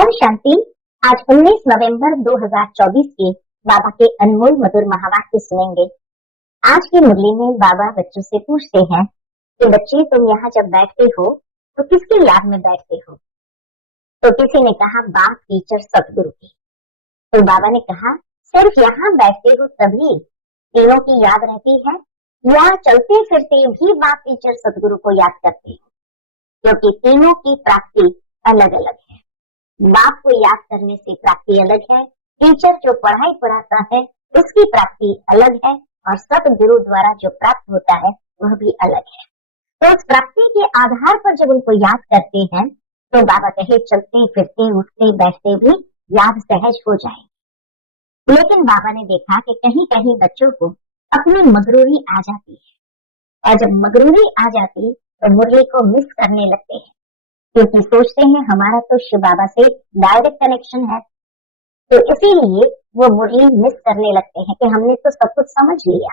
ओम शांति। आज 19 नवंबर 2024 के बाबा के अनमोल मधुर महावाक्य सुनेंगे। आज की मुरली में बाबा बच्चों से पूछते हैं कि बच्चे तुम यहाँ जब बैठते हो तो किसकी याद में बैठते हो। तो किसी ने कहा बाप, टीचर, सतगुरु की। तो बाबा ने कहा सिर्फ यहाँ बैठते हो तभी तीनों की याद रहती है या चलते फिरते भी बाप, टीचर, सतगुरु को याद करते हो, क्योंकि तीनों की प्राप्ति अलग अलग है। बाप को याद करने से प्राप्ति अलग है, टीचर जो पढ़ाई पढ़ाता है उसकी प्राप्ति अलग है, और सतगुरु द्वारा जो प्राप्त होता है वह भी अलग है। तो उस प्राप्ति के आधार पर जब उनको याद करते हैं तो बाबा कहे चलते फिरते उठते बैठते भी याद सहज हो जाए। लेकिन बाबा ने देखा कि कहीं कहीं बच्चों को अपनी मगरूरी आ जाती है, और जब मगरूरी आ जाती तो मुरली को मिस करने लगते हैं, क्योंकि सोचते हैं हमारा तो शिव बाबा से डायरेक्ट कनेक्शन है। तो इसीलिए वो मुरली मिस करने लगते हैं कि हमने तो सब कुछ समझ लिया।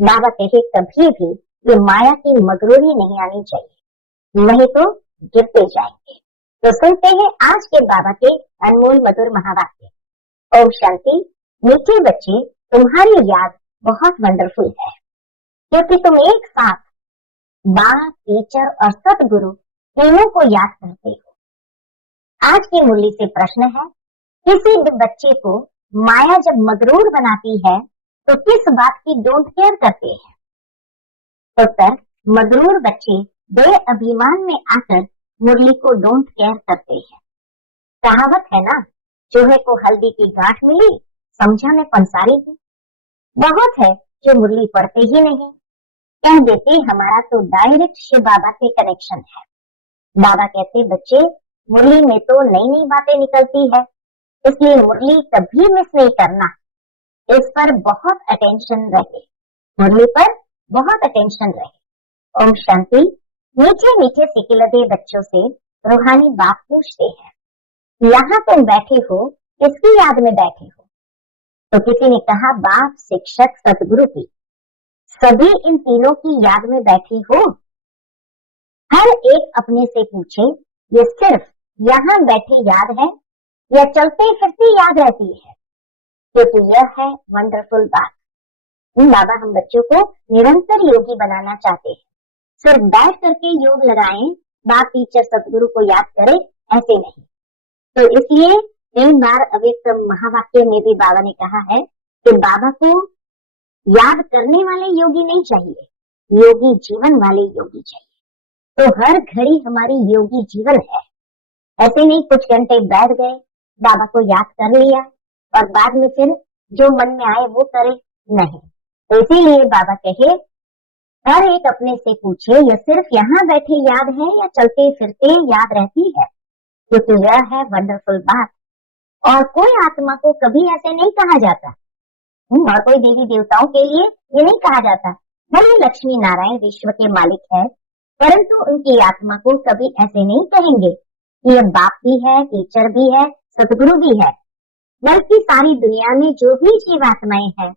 बाबा कहे कभी भी ये माया की मगरूरी नहीं आनी चाहिए, नहीं तो गिरते जाएंगे। तो सुनते हैं आज के बाबा के अनमोल मधुर महावाक्य। ओम शांति। मीठे बच्चे, तुम्हारी याद बहुत वंडरफुल है, क्योंकि तुम एक साथ बाप, टीचर और सतगुरु तीनों को याद करते हो। आज की मुरली से प्रश्न है, किसी भी बच्चे को माया जब मगरूर बनाती है तो किस बात की डोंट केयर करते हैं। उत्तर, मगरूर बच्चे बेअभिमान में आकर मुरली को डोंट केयर करते हैं। कहावत है ना, चूहे को हल्दी की गांठ मिली, समझा मैं पंसारी हूँ। बहुत है जो मुरली पढ़ते ही नहीं, कह देते हमारा तो डायरेक्ट शिव बाबा से कनेक्शन है। बाबा कहते बच्चे, मुरली में तो नई नई बातें निकलती है, इसलिए मुरली कभी मिस नहीं करना। इस पर बहुत अटेंशन रहे, मुरली पर बहुत अटेंशन रहे। ओम शांति। मीठे मीठे सिकिलदे बच्चों से रूहानी बाप पूछते हैं, यहाँ तुम बैठे हो किसकी याद में बैठे हो। तो किसी ने कहा बाप, शिक्षक, सतगुरु की। सभी इन तीनों की याद में बैठे हो। हर एक अपने से पूछे, ये सिर्फ यहाँ बैठे याद है या चलते फिरते याद रहती है, क्योंकि यह है वंडरफुल बात। बाबा हम बच्चों को निरंतर योगी बनाना चाहते हैं। सिर्फ बैठ करके योग लगाएं, बाप, टीचर, सतगुरु को याद करें, ऐसे नहीं। तो इसलिए कई बार अव्यक्त महावाक्य में भी बाबा ने कहा है कि बाबा को याद करने वाले योगी नहीं चाहिए, योगी जीवन वाले योगी चाहिए। तो हर घड़ी हमारी योगी जीवन है। ऐसे नहीं कुछ घंटे बैठ गए, बाबा को याद कर लिया और बाद में फिर जो मन में आए वो करे, नहीं। तो इसीलिए बाबा कहे हर एक अपने से पूछे, यह सिर्फ यहाँ बैठे याद है या चलते फिरते याद रहती है, क्योंकि यह है वंडरफुल बात। और कोई आत्मा को कभी ऐसे नहीं कहा जाता, और कोई देवी देवताओं के लिए ये नहीं कहा जाता भले लक्ष्मी नारायण विश्व के मालिक है, परंतु उनकी आत्मा को कभी ऐसे नहीं कहेंगे कि यह बाप भी है, टीचर भी है, सतगुरु भी है। बल्कि सारी दुनिया में जो भी जीवात्माएं हैं,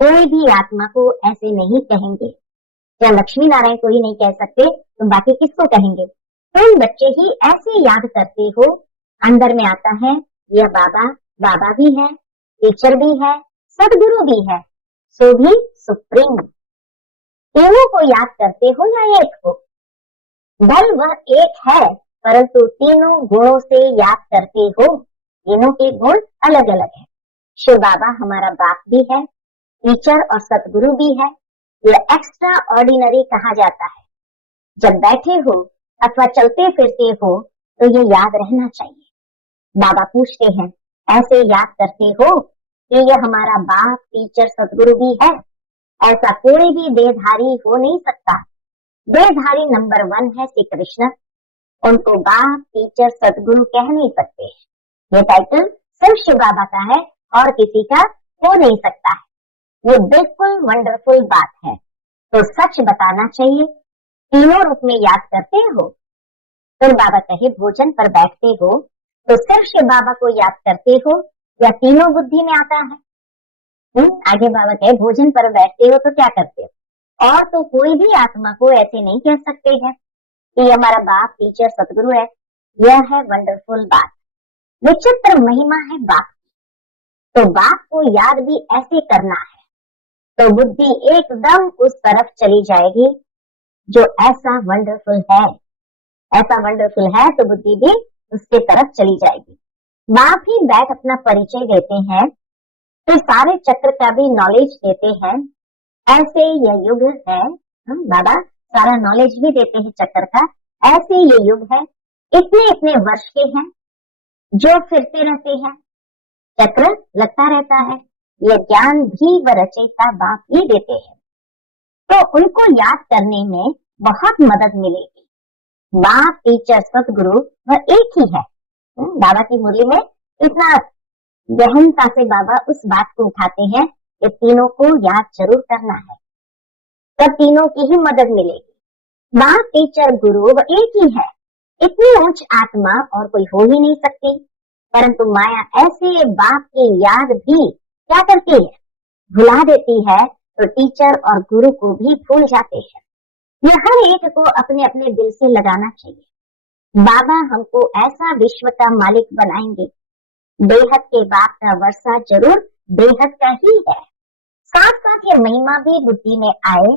कोई भी आत्मा को ऐसे नहीं कहेंगे। क्या लक्ष्मी नारायण को ही नहीं कह सकते तो बाकी किसको कहेंगे। तुम बच्चे ही ऐसे याद करते हो, अंदर में आता है यह बाबा, बाबा भी है, टीचर भी है, सदगुरु भी है, सो भी सुप्रीम। तीनों को याद करते हो या एक हो, भल वह एक है, परंतु तीनों गुणों से याद करते हो। तीनों के गुण अलग अलग है। शिव बाबा हमारा बाप भी है, टीचर और सतगुरु भी है। यह एक्स्ट्रा ऑर्डिनरी कहा जाता है। जब बैठे हो अथवा चलते फिरते हो तो ये याद रहना चाहिए। बाबा पूछते हैं ऐसे याद करते हो कि यह हमारा बाप, टीचर, सतगुरु भी है। ऐसा कोई भी देहधारी हो नहीं सकता। देहधारी नंबर 1 है श्री कृष्ण, उनको बाप, टीचर, सतगुरु कह नहीं सकते। ये टाइटल सिर्फ शिव बाबा का है और किसी का हो नहीं सकता है। ये बिल्कुल वंडरफुल बात है। तो सच बताना चाहिए, तीनों रूप में याद करते हो। फिर बाबा कहे भोजन पर बैठते हो तो सिर्फ शिव बाबा को याद करते हो या तीनों बुद्धि में आता है। आगे बाबा कहे भोजन पर बैठते हो तो क्या करते हो, और तो कोई भी आत्मा को ऐसे नहीं कह सकते हैं कि हमारा बाप, टीचर, सतगुरु है। यह है वंडरफुल बात। विचित्र महिमा है बाप की। तो बाप को याद भी ऐसे करना है तो बुद्धि एकदम उस तरफ चली जाएगी जो ऐसा वंडरफुल है। ऐसा वंडरफुल है तो बुद्धि भी उसके तरफ चली जाएगी। बाप ही बैठ अपना परिचय देते हैं, तो सारे चक्र का भी नॉलेज देते हैं। ऐसे यह युग है, बाबा सारा नॉलेज भी देते हैं चक्र का। ऐसे ये युग है, इतने इतने वर्ष के हैं जो फिरते रहते हैं, चक्र लगता रहता है। यह ज्ञान भी व रचयिता बाप ही देते हैं, तो उनको याद करने में बहुत मदद मिलेगी। बाप, टीचर, सतगुरु वह एक ही है। बाबा की मुरली में इतना गहनता से बाबा उस बात को उठाते हैं कि तीनों को याद जरूर करना है, तब तीनों की ही मदद मिलेगी। बाप, टीचर, गुरु वह एक ही है। इतनी उच्च आत्मा और कोई हो ही नहीं सकती, परंतु माया ऐसे बाप की याद भी क्या करती है, भुला देती है, तो टीचर और गुरु को भी भूल जाते हैं। यह हर एक को अपने अपने दिल से लगाना चाहिए। बाबा हमको ऐसा विश्व का मालिक बनाएंगे, बेहद के बाप का वर्षा जरूर बेहद का ही है। साथ साथ ये महिमा भी बुद्धि में आए,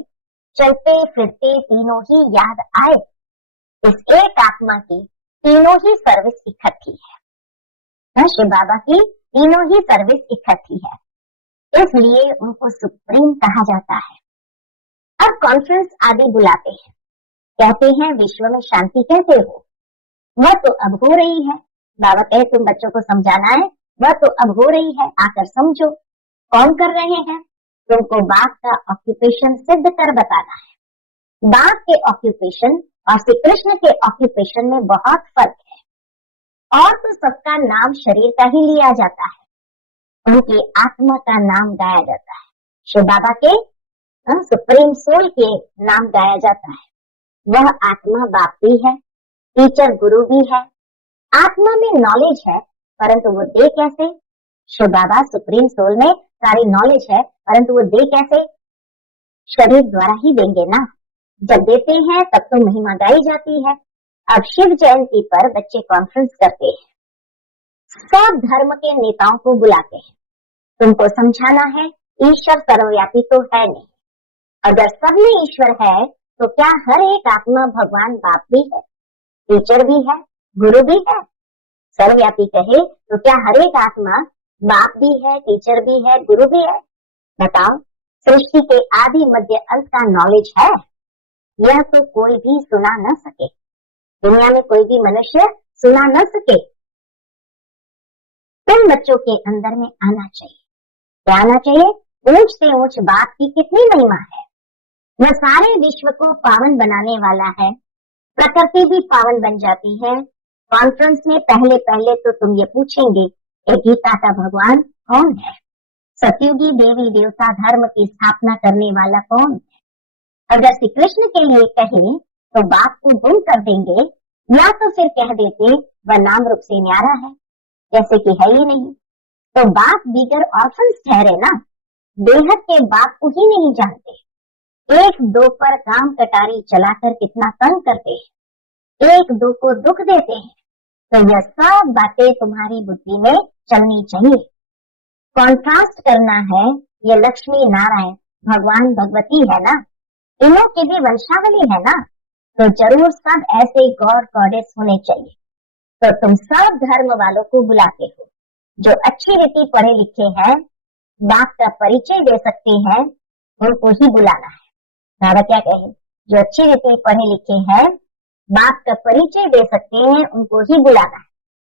चलते फिरते तीनों ही याद आए। इस एक आत्मा की तीनों ही सर्विस इकट्ठी है। शिव बाबा की तीनों ही सर्विस इकट्ठी है, इसलिए उनको सुप्रीम कहा जाता है। अब कॉन्फ्रेंस आदि बुलाते हैं, कहते हैं विश्व में शांति कैसे हो, वह तो अब हो रही है। बाबा कहे तुम बच्चों को समझाना है, वह तो अब हो रही है, आकर समझो। कौन कर रहे हैं, तुमको बाप का ऑक्यूपेशन सिद्ध कर बताना है। बाप के ऑक्यूपेशन और श्री कृष्ण के ऑक्यूपेशन में बहुत फर्क है। और तो सबका नाम शरीर का ही लिया जाता है, उनकी आत्मा का नाम गाया जाता है। शिव बाबा के सुप्रीम सोल के नाम गाया जाता है। वह आत्मा बाप भी है, टीचर गुरु भी है। आत्मा में नॉलेज है, परंतु वो दे कैसे? शिव बाबा सुप्रीम सोल में सारी नॉलेज है, परंतु वो दे कैसे? शरीर द्वारा ही देंगे ना। जब देते हैं तब तो महिमा गाई जाती है। अब शिव जयंती पर बच्चे कॉन्फ्रेंस करते हैं, सब धर्म के नेताओं को बुलाते हैं। तुमको समझाना है ईश्वर सर्वव्यापी तो है नहीं। अगर सब में ईश्वर है तो क्या हर एक आत्मा भगवान बाप भी है, टीचर भी है, गुरु भी है? सर्वव्यापी कहे तो क्या हर एक आत्मा बाप भी है, टीचर भी है, गुरु भी है? बताओ, सृष्टि के आदि मध्य अंत का नॉलेज है? यह तो कोई भी सुना न सके, दुनिया में कोई भी मनुष्य सुना न सके। तुम बच्चों के अंदर में आना चाहिए। क्या आना चाहिए? ऊंच से ऊंच बाप की कितनी महिमा है। वह सारे विश्व को पावन बनाने वाला है, प्रकृति भी पावन बन जाती है। कॉन्फ्रेंस में पहले पहले तो तुम ये पूछेंगे कि गीता का भगवान कौन है, सतयुगी देवी देवता धर्म की स्थापना करने वाला कौन है? अगर श्री कृष्ण के लिए कहें तो बाप को गुम कर देंगे, या तो फिर कह देते वह नाम रूप से न्यारा है, जैसे कि है ही नहीं। तो बाप बिगर ऑर्फन्स ठहरे ना, बेहद के बाप को ही नहीं जानते। एक दो पर काम कटारी चलाकर कितना तंग करते हैं, एक दो को दुख देते हैं। तो यह सब बातें तुम्हारी बुद्धि में चलनी चाहिए। कॉन्ट्रास्ट करना है, ये लक्ष्मी नारायण भगवान भगवती है ना, इन्हों की भी वंशावली है ना, तो जरूर सब ऐसे गॉड गॉडेस होने चाहिए। तो तुम सब धर्म वालों को बुलाते हो, जो अच्छी रीति पढ़े लिखे हैं, बाप का परिचय दे सकते हैं, उनको ही बुलाना है। बाबा क्या कहे? जो अच्छी रीति पढ़े लिखे हैं, बाप का परिचय दे सकते हैं, उनको ही बुलाना है।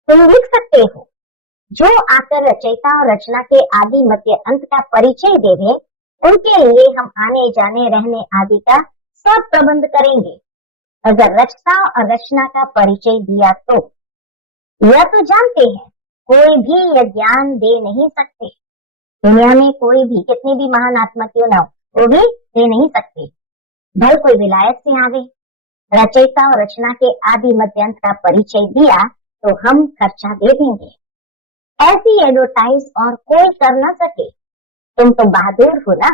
तुम लिख सकते हो, जो आकर रचयिता और रचना के आदि मध्य अंत का परिचय देवे, उनके लिए हम आने जाने रहने आदि का सब प्रबंध करेंगे। अगर रचना और रचना का परिचय दिया तो यह तो जानते हैं कोई भी यह ज्ञान दे नहीं सकते। दुनिया में कोई भी कितनी भी महान आत्मा क्यों ना हो, वो भी दे नहीं सकते। भले कोई विलायत से आवे, रचयिता और रचना के आदि मध्य अंत का परिचय दिया तो हम खर्चा दे देंगे। ऐसी एडवर्टाइज और कोई कर ना सके। तुम तो बहादुर हो ना,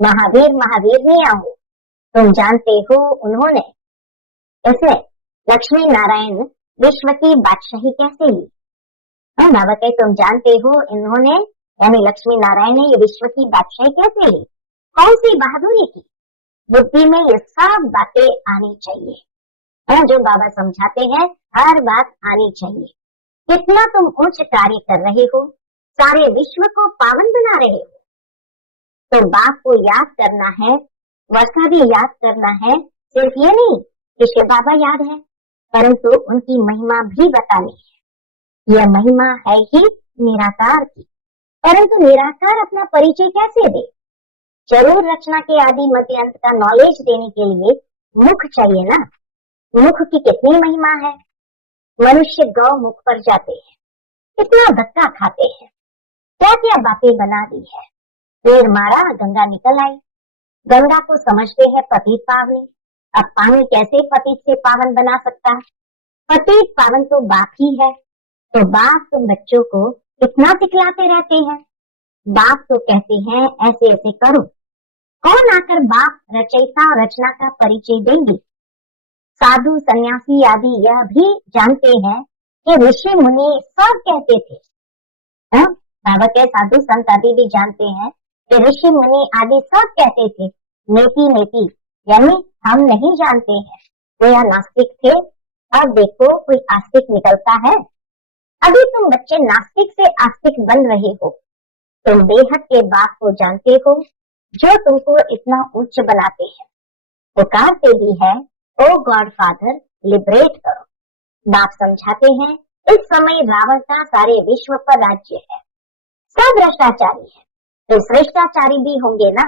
महावीर महावीर नहीं आओ, तुम जानते हो उन्होंने इसने लक्ष्मी नारायण विश्व की बादशाही कैसे ली। हाँ बाबा कहे तुम जानते हो इन्होंने यानी लक्ष्मी नारायण ने ये विश्व की बादशाही कैसे ली, कौन सी बहादुरी की। बुद्धि में ये सब बातें आनी चाहिए। जो बाबा समझाते हैं हर बात आनी चाहिए। कितना तुम उच्च कार्य कर रहे हो, सारे विश्व को पावन बना रहे हो। तो बाप को याद करना है, वर्षा भी याद करना है। सिर्फ ये नहीं कि शिव बाबा याद है, परंतु उनकी महिमा भी बतानी है। यह महिमा है ही निराकार की, परंतु निराकार अपना परिचय कैसे दे। जरूर रचना के आदि मध्य अंत का नॉलेज देने के लिए मुख चाहिए ना। मुख की कितनी महिमा है। मनुष्य गौ मुख पर जाते हैं, कितना धक्का खाते हैं, क्या क्या बातें बना दी है। पेड़ मारा गंगा निकल आई। गंगा को समझते हैं पतित पावनी। अब पानी कैसे पतित से पावन बना सकता है। पतित पावन तो बाप ही है। तो बाप तुम बच्चों को कितना सिखलाते रहते हैं। बाप तो कहते हैं ऐसे ऐसे करो। कौन आकर बाप रचयिता और रचना का परिचय देंगे। साधु सन्यासी आदि यह भी जानते हैं कि ऋषि मुनि सब कहते थे। बाबा के साधु संत आदि भी जानते हैं कि ऋषि मुनि आदि सब कहते थे नेति नेति, यानी हम नहीं जानते हैं। वो यहाँ नास्तिक थे, अब देखो कोई आस्तिक निकलता है। अभी तुम बच्चे नास्तिक से आस्तिक बन रहे हो। तुम बेहद के बाप को जानते हो जो तुमको इतना उच्च बनाते हैं। पुकारते भी है ओ गॉड फादर लिबरेट करो। बाप समझाते हैं इस समय रावण का सारे विश्व पर राज्य है, सब भ्रष्टाचारी है, तो श्रेष्ठाचारी भी होंगे ना।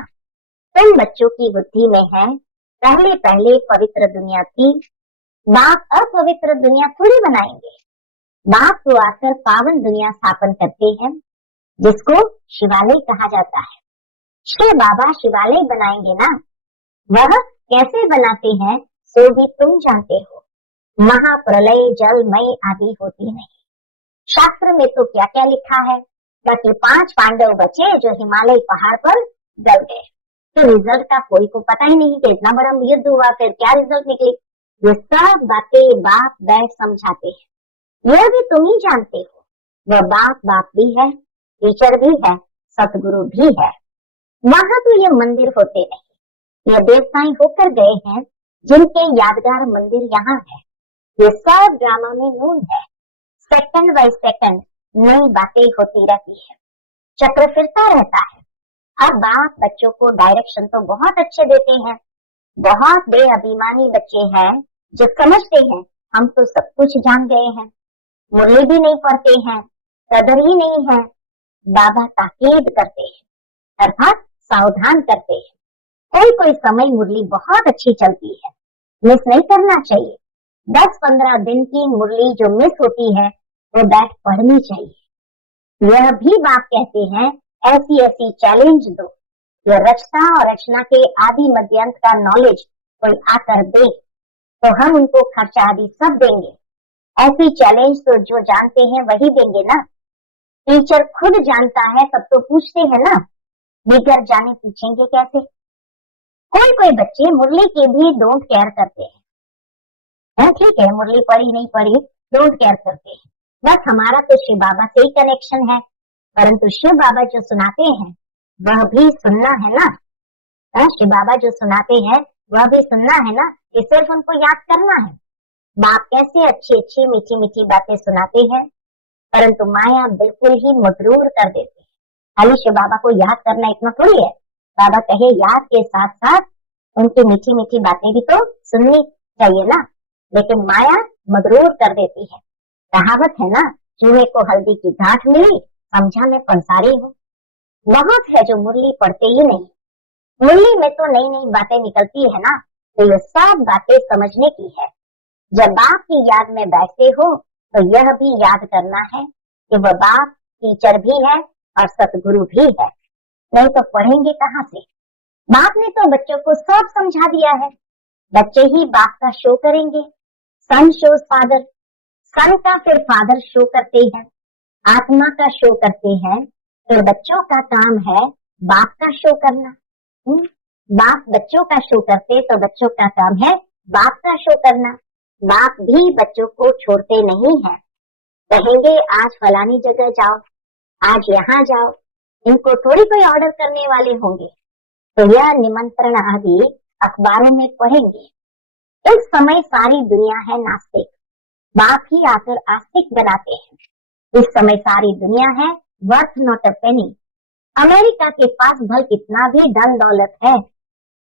तुम बच्चों की बुद्धि में है पहले पहले पवित्र दुनिया थी। बाप अपवित्र दुनिया थोड़ी बनाएंगे। बाप तो आकर पावन दुनिया स्थापन करते हैं, जिसको शिवालय कहा जाता है। शिव बाबा शिवालय बनाएंगे ना। वह कैसे बनाते हैं सो भी तुम जानते हो। महाप्रलय जलमय आदि होती नहीं। शास्त्र में तो क्या क्या लिखा है, बाकी 5 पांडव बचे जो हिमालय पहाड़ पर जल गए। तो रिजल्ट का कोई को पता ही नहीं कि इतना बड़ा युद्ध हुआ, फिर क्या रिजल्ट निकली। ये सब बातें बाप बैठ समझाते हैं। यह भी तुम ही जानते हो। वह बाप बाप भी है, टीचर भी है, सतगुरु भी है। वहां तो ये मंदिर होते नहीं। ये देवताएं होकर गए हैं जिनके यादगार मंदिर यहाँ है। ये सब ड्रामा में नून है। सेकंड बाय सेकंड नई बातें होती रहती है, चक्र फिरता रहता है। अब बाप बच्चों को डायरेक्शन तो बहुत अच्छे देते हैं। बहुत बेअभिमानी बच्चे हैं जो समझते हैं हम तो सब कुछ जान गए हैं। मुरली भी नहीं पढ़ते हैं, कदर ही नहीं है। बाबा ताकीद करते हैं, अर्थात सावधान करते हैं। कोई कोई समय मुरली बहुत अच्छी चलती है, मिस नहीं करना चाहिए। 10-15 दिन की मुरली जो मिस होती है वो बैठ पढ़नी चाहिए। यह भी बाप कहते हैं ऐसी ऐसी चैलेंज दो। यह रचना और रचना के आदि मध्यांत का नॉलेज कोई आकर दे तो हम उनको खर्चा आदि सब देंगे। ऐसी चैलेंज तो जो जानते हैं वही देंगे ना। टीचर खुद जानता है तब तो पूछते हैं ना, बिगर जाने पूछेंगे कैसे। कोई कोई बच्चे मुरली के भी डोंट केयर करते हैं। ठीक है मुरली पढ़ी नहीं पढ़ी डोंट केयर करते हैं, बस हमारा तो शिव बाबा से ही कनेक्शन है। परंतु शिव बाबा जो सुनाते हैं वह भी सुनना है ना। शिव बाबा जो सुनाते हैं वह भी सुनना है ना, कि सिर्फ उनको याद करना है। बाप कैसे अच्छी अच्छी मीठी मीठी बातें सुनाते हैं, परंतु माया बिल्कुल ही मगरूर कर देती है। खाली शिव बाबा को याद करना इतना थोड़ी है। बाबा कहे याद के साथ साथ उनकी मीठी मीठी बातें भी तो सुननी चाहिए ना, लेकिन माया मगरूर कर देती है। कहावत है ना, चूहे को हल्दी की गांठ मिली, समझा मैं पंसारी हूँ। बहुत है जो मुरली पढ़ते ही नहीं। मुरली में तो नई नई बातें निकलती है ना, तो ये सब बातें समझने की है। जब बाप की याद में बैठते हो तो यह भी याद करना है कि वह बाप टीचर भी है और सतगुरु भी है, नहीं तो पढ़ेंगे कहाँ से। बाप ने तो बच्चों को सब समझा दिया है, बच्चे ही बाप का शो करेंगे। सन शोज फादर, सन का फिर फादर शो करते हैं, आत्मा का शो करते हैं। फिर बच्चों का काम है बाप का शो करना। बाप बच्चों का शो करते तो बच्चों का काम है बाप का शो करना। बाप भी बच्चों को छोड़ते नहीं है। कहेंगे आज फलानी जगह जाओ, आज यहाँ जाओ, इनको थोड़ी कोई ऑर्डर करने वाले होंगे। तो यह निमंत्रण आदि अखबारों में पढ़ेंगे। इस समय सारी दुनिया है नास्तिक, बाप ही आकर आस्तिक बनाते हैं। इस समय सारी दुनिया है worth not a Penney. America के पास भल कितना भी धन दौलत है,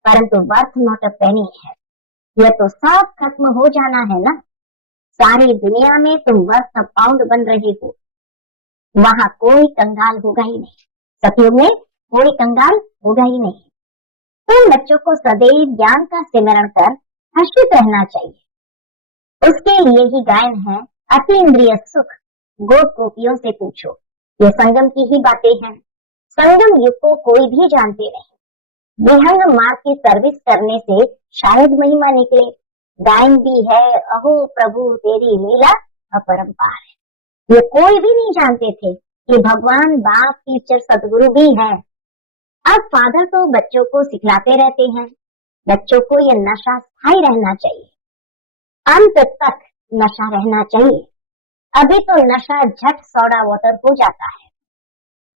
परंतु वर्थ नॉट अ पेनी है। यह तो सब खत्म हो जाना है ना। सारी दुनिया में तुम वर्थ अ पाउंड बन रहे हो, वहां कोई कंगाल होगा ही नहीं। सतयुग में कोई कंगाल होगा ही नहीं। तो बच्चों को सदैव ज्ञान का सिमरण कर हर्षित रहना चाहिए। उसके लिए ही गायन है अति इंद्रिय सुख गोप गोपियों से पूछो। ये संगम की ही बातें हैं। संगम युग को कोई भी जानते नहीं। विहंग मार्ग की सर्विस करने से शायद महिमा निकले। गायन भी है अहो प्रभु तेरी लीला अपरंपार है। ये कोई भी नहीं जानते थे कि भगवान बाप टीचर सदगुरु भी है। अब फादर तो बच्चों को सिखलाते रहते हैं। बच्चों को यह नशा स्थायी रहना चाहिए, अंत तक नशा रहना चाहिए। अभी तो नशा झट सोडा वाटर हो जाता है।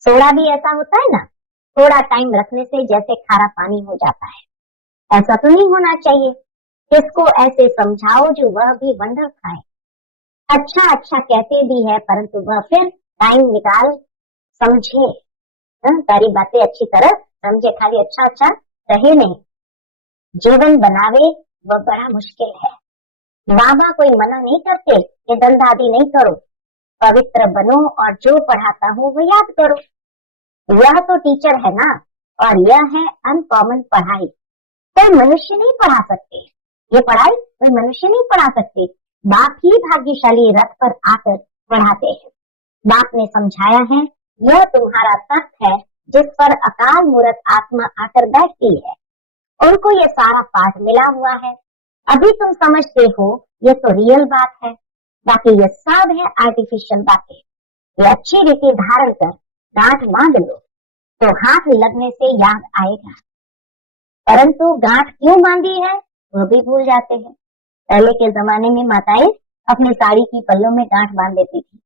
सोडा भी ऐसा होता है ना, थोड़ा टाइम रखने से जैसे खारा पानी हो जाता है। ऐसा तो नहीं होना चाहिए। इसको ऐसे समझाओ जो वह भी वंडर खाए। अच्छा अच्छा कहते भी है, परंतु वह फिर टाइम निकाल समझे, सारी बातें अच्छी तरह समझे, खाली अच्छा अच्छा कहे नहीं। जीवन बनावे वह बड़ा मुश्किल है। बाबा कोई मना नहीं करते कि दंडादि नहीं करो, पवित्र बनो और जो पढ़ाता हूँ वो याद करो। यह तो टीचर है ना, और यह है अनकॉमन पढ़ाई। कोई मनुष्य नहीं पढ़ा सकते, ये पढ़ाई कोई मनुष्य नहीं पढ़ा सकते। बाप ही भाग्यशाली रथ पर आकर पढ़ाते हैं। बाप ने समझाया है, यह तुम्हारा तख्त है जिस पर अकाल मूर्त आत्मा आकर बैठती है। उनको ये सारा पाठ मिला हुआ है। अभी तुम समझते हो ये तो रियल बात है, बाकी ये सब है आर्टिफिशियल बातें। ये अच्छी रीति धारण कर गांठ बांध लो तो हाथ लगने से याद आएगा। परंतु गांठ क्यों बांधी है वो भी भूल जाते हैं। पहले के जमाने में माताएं अपनी साड़ी की पल्लों में गांठ बांध देती थी,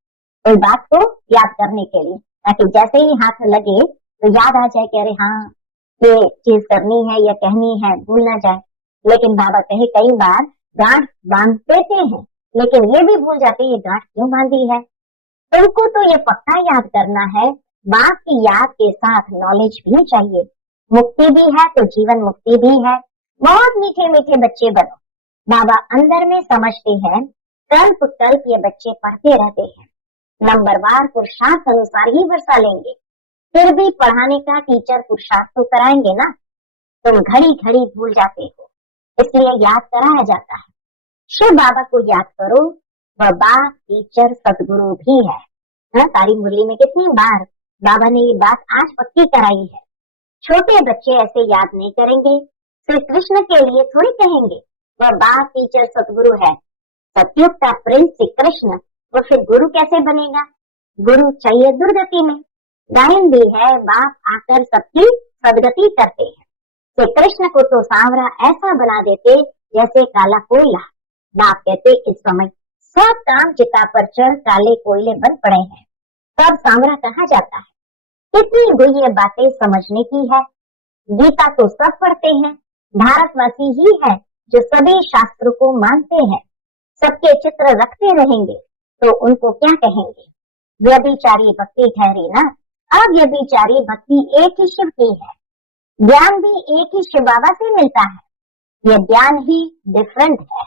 कोई बात को याद करने के लिए, ताकि जैसे ही हाथ लगे तो याद आ जाए कि अरे हाँ ये चीज करनी है या कहनी है, भूल ना जाए। लेकिन बाबा कहे कई बार गांठ बांध देते हैं, लेकिन ये भी भूल जाते ये गांठ क्यों बांधी है। तुमको तो ये पक्का याद करना है, बाप की याद के साथ नॉलेज भी चाहिए। मुक्ति भी है तो जीवन मुक्ति भी है। बहुत मीठे मीठे बच्चे बनो। बाबा अंदर में समझते हैं, कल्प कल्प ये बच्चे पढ़ते रहते हैं। नंबरवार पुरुषार्थ अनुसार ही वर्षा लेंगे, फिर भी पढ़ाने का टीचर पुरुषार्थ तो कराएंगे ना। तुम घड़ी घड़ी भूल जाते हो, इसलिए याद कराया जाता है। शिव बाबा को याद करो, वह बाप टीचर सदगुरु भी है। तारी मुरली में कितनी बार बाबा ने ये बात आज पक्की कराई है। छोटे बच्चे ऐसे याद नहीं करेंगे, श्री कृष्ण के लिए थोड़ी कहेंगे वह बाप टीचर सदगुरु है। सतयुग का प्रिंस श्री कृष्ण, वो फिर गुरु कैसे बनेगा। गुरु चाहिए दुर्गति में। गायन भी है, बाप आकर सबकी सदगति करते हैं। श्री कृष्ण को तो सांवरा ऐसा बना देते जैसे काला कोयला। बाप कहते इस समय सब काम चिता पर चढ़ काले कोयले बन पड़े हैं, तब सांवरा कहा जाता है। कितनी गुह्य बातें समझने की है। गीता तो सब पढ़ते हैं, भारतवासी ही है जो सभी शास्त्रों को मानते हैं। सबके चित्र रखते रहेंगे तो उनको क्या कहेंगे। व्यभिचारी भक्ति ठहरी ना। अब व्यभिचारी भक्ति एक ही शिव की है, ज्ञान भी एक ही शिव बाबा से मिलता है। यह ज्ञान ही डिफरेंट है।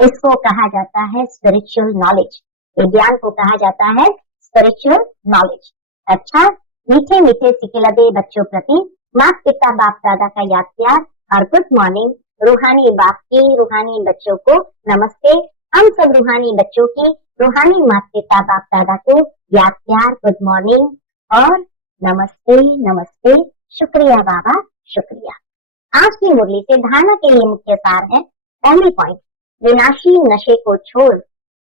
इसको कहा जाता है स्पिरिचुअल नॉलेज। ये ज्ञान को कहा जाता है स्पिरिचुअल नॉलेज। अच्छा, मीठे मीठे सिकिलदे बच्चों प्रति माता पिता बाप दादा का याद प्यार और गुड मॉर्निंग। रूहानी बाप की रूहानी बच्चों को नमस्ते। हम सब रूहानी बच्चों की रूहानी माता पिता बाप दादा को याद प्यार, गुड मॉर्निंग और नमस्ते नमस्ते। शुक्रिया बाबा, शुक्रिया। आज की मुरली से धारणा के लिए मुख्य सार है। पहली पॉइंट, विनाशी नशे को छोड़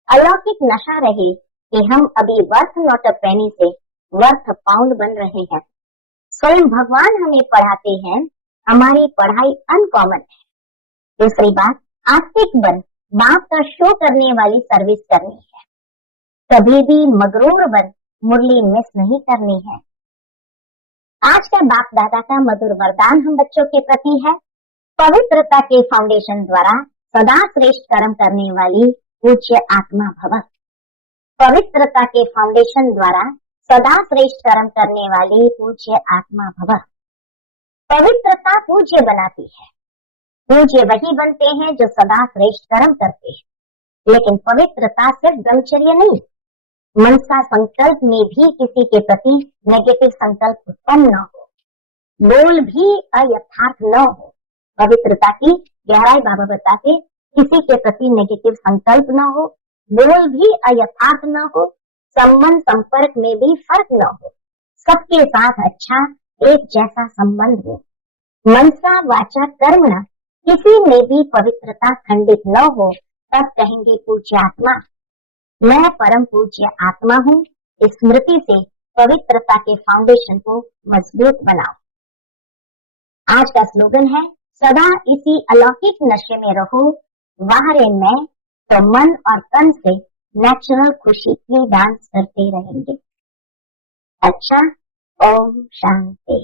अलौकिक नशा रहे कि हम अभी वर्थ नॉट अ पेनी से वर्थ पाउंड बन रहे हैं। स्वयं भगवान हमें पढ़ाते हैं, हमारी पढ़ाई अनकॉमन है। दूसरी बात, आस्तिक बन बाप का शो करने वाली सर्विस करनी है। कभी भी मगरूर बन मुरली मिस नहीं करनी है। आज का बाप दादा का मधुर वरदान हम बच्चों के प्रति है, पवित्रता के फाउंडेशन द्वारा सदा श्रेष्ठ कर्म करने वाली पूज्य आत्मा भव। पवित्रता के फाउंडेशन द्वारा सदा श्रेष्ठ कर्म करने वाली पूज्य आत्मा भव। पवित्रता पूज्य बनाती है। पूज्य वही बनते हैं जो सदा श्रेष्ठ कर्म करते हैं, लेकिन पवित्रता सिर्फ ब्रह्मचर्य नहीं, मनसा संकल्प में भी किसी के प्रति नेगेटिव संकल्प उत्पन्न न हो, बोल भी अयथार्थ न हो। पवित्रता की गहराई बाबा बताते, किसी के प्रति नेगेटिव संकल्प न हो, बोल भी अयथार्थ न हो, संबंध संपर्क में भी फर्क न हो, सबके साथ अच्छा एक जैसा संबंध हो, मनसा वाचा कर्मणा किसी में भी पवित्रता खंडित न हो, तब कहेंगे पूज्य आत्मा, मैं परम पूज्य आत्मा हूँ। इस स्मृति से पवित्रता के फाउंडेशन को मजबूत बनाओ। आज का स्लोगन है, सदा इसी अलौकिक नशे में रहो, वाहरे में तो मन और तन से नेचुरल खुशी की डांस करते रहेंगे। अच्छा, ओम शांति।